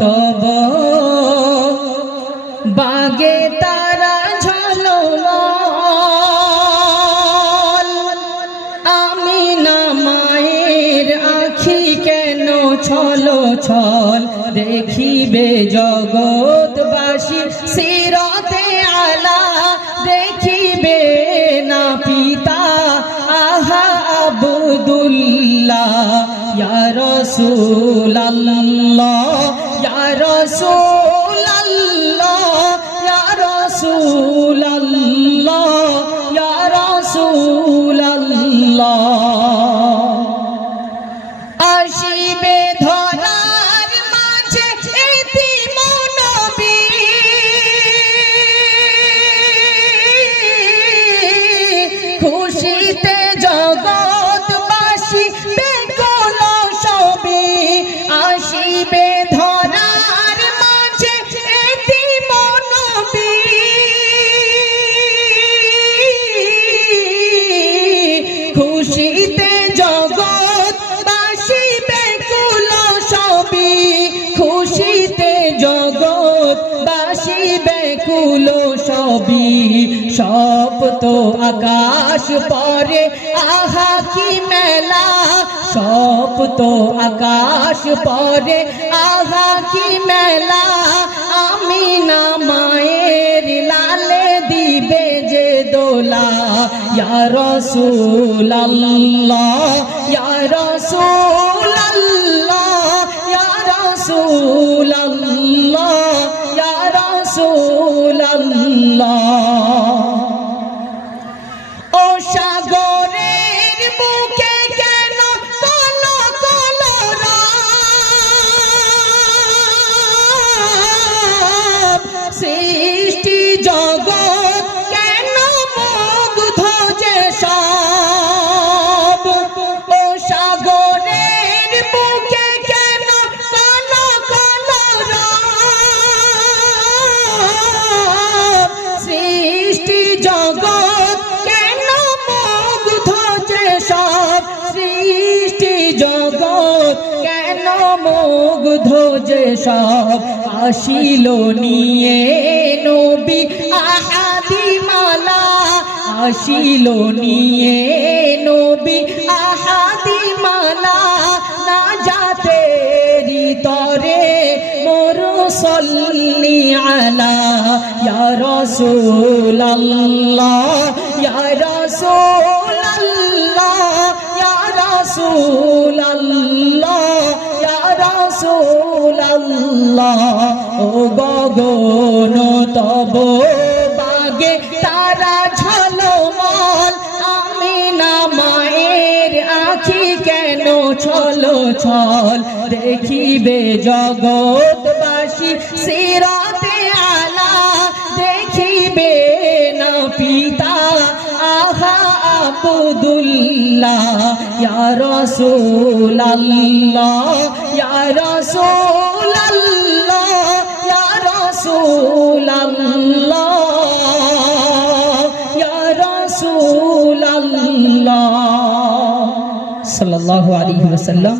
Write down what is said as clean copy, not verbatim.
তব বাগে তারা ঝলমল আমিনা মায়ের আখি কেন ছলো ছল দেখিবে জগৎবাসী সিরতে আলা দেখিবে না পিতা আহা আব্দুল্লাহ ইয়া রাসূলুল্লাহ ইয়া রাসূলুল্লাহ ইয়া রাসূলুল্লাহ ইয়া রাসূলুল্লাহ আসিবে ধরার মাঝে এতিম নবী খুশিতে জগৎবাসী বেকুল সবে আসিবে ধরার মাঝে এতিম নবী খুশিতে জগৎবাসী বেকুল সবে খুশিতে জগৎবাসী বেকুল সবে সপ্ত আকাশ পরে আহা কি মেলা সপ্ত আকাশ পরে আহা কি মেলা আমিনা মায়ের লালে দিবে যে দোলা ইয়া রাসূলুল্লাহ ইয়া রাসূলুল্লাহ ইয়া রাসূলুল্লাহ ইয়া রাসূলুল্লাহ ও সাগরের বুকে কেন কলো কলো রাত সৃষ্টি জগৎ কেন মুগ্ধ যে সব ও সাগরের বুকে কেন কলো কলো রাত সৃষ্টি জগৎ সৃষ্টি জগৎ কেন মুগ্ধ যে সব আসিল নিয়ে নবী আহাদি মালা আসিল নিয়ে নবী আহাদি মালা না যাতেরি তরে মুরসাল্লি আলা ইয়া রাসূলুল্লাহ ইয়া রাসূলুল্লাহ ইয়া রাসূলুল্লাহ ইয়া রাসূলুল্লাহ ও গগন তব বাগে তারা ঝলমল আমিনা মায়ের আখি কেন ছলো ছল দেখিবে জগৎবাসী সিরাতে আলা দেখিবে না পিতা আহা আব্দুল্লাহ ইয়া রাসূলুল্লাহ ইয়া রাসূলুল্লাহ ইয়া রাসূলুল্লাহ ইয়া রাসূলুল্লাহ সাল্লাল্লাহু আলাইহি ওয়াসাল্লাম।